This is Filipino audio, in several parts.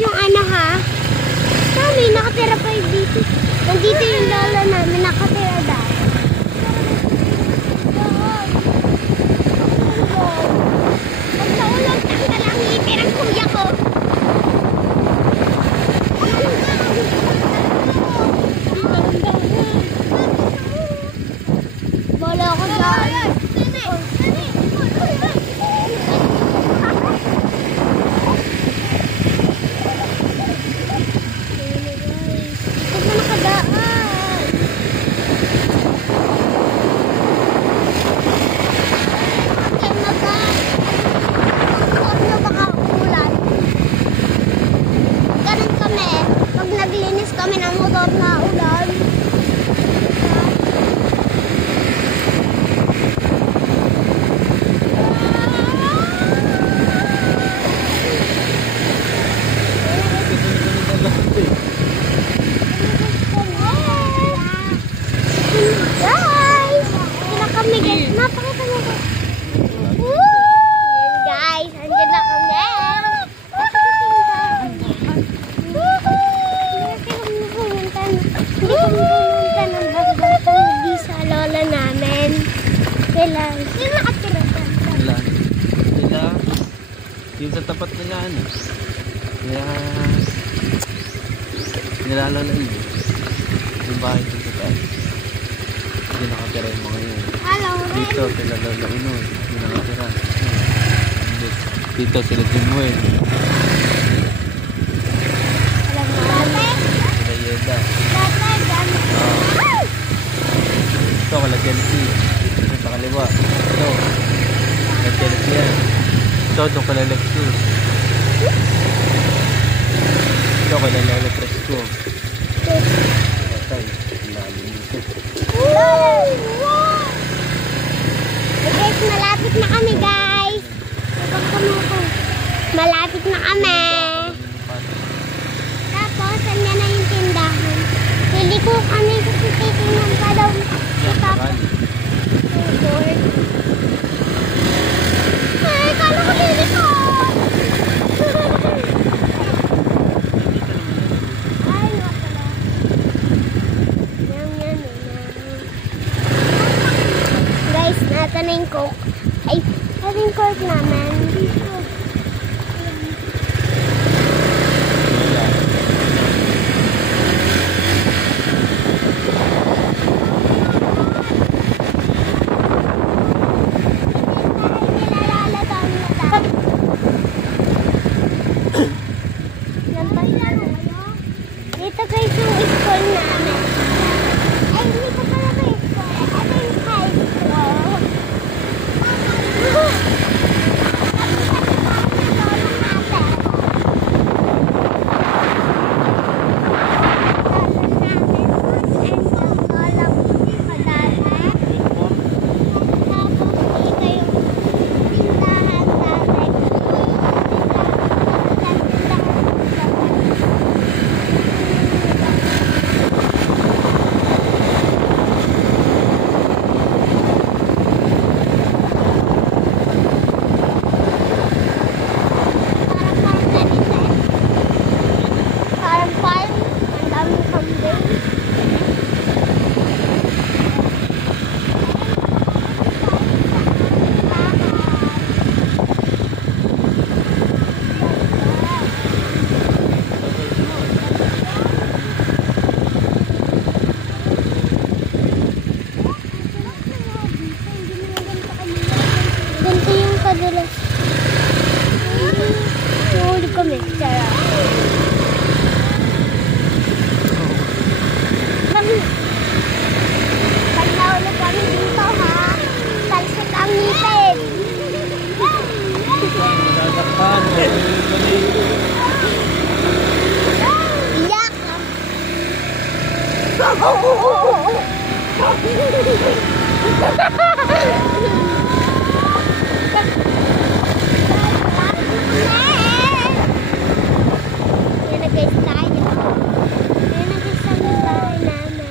yung ano ha. Sabi, nakatira pa yung dito. Nandito yung lola namin, nakatira dahil. Pag naulog, tanggal ang ngipin ang kuya ko. Bola ako dyan. Kami ng motor na ulan. Guys! Sila kami guys. Napakita mo ko. Guys, andyan na kami. Hindi kami pumunta ng bagbatang di sa lola namin. Kailan? Sino nakatira ka? Sila. Yung sa tapat nila ano. Kaya nilalalain. Yung bahay dito sa taas. Hindi nakatira yung mga yun. Hello, Dito sila lalain nun. Hindi nakatira. Dito sila Jimwell. Sila Yeda. Ito kala Chelsea. Ito sa kaliwa. Ito kala Chelsea yan. Ito doon kala Lexus. Ito kala Lolo Fresco. Patay. Lalim dito. Guys, malapit na kami guys. Malapit na kami. Tapos, andyan na yung tindahan. Hindi ko kami kasi titingnan pa daw si Papa. Lord. Ay, kala ko lilikot. Ay, nga pala. Yan. Guys, nata na yung coke. Ay, nata yung coke naman. Dito. Dito guys yung school namin. Ay, hindi ko pala ba school? Ano yung high school? Ganito yung kadalas. Nahuli kami. Sarap. Pag nahuli kami dito ha, talsik ang ngipin. Nadakpan. Iyak. Yan na guys tayo. Yan na guys ang bahay namin.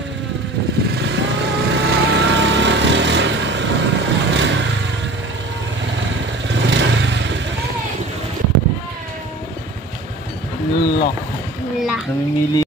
Laki. sila. Namimili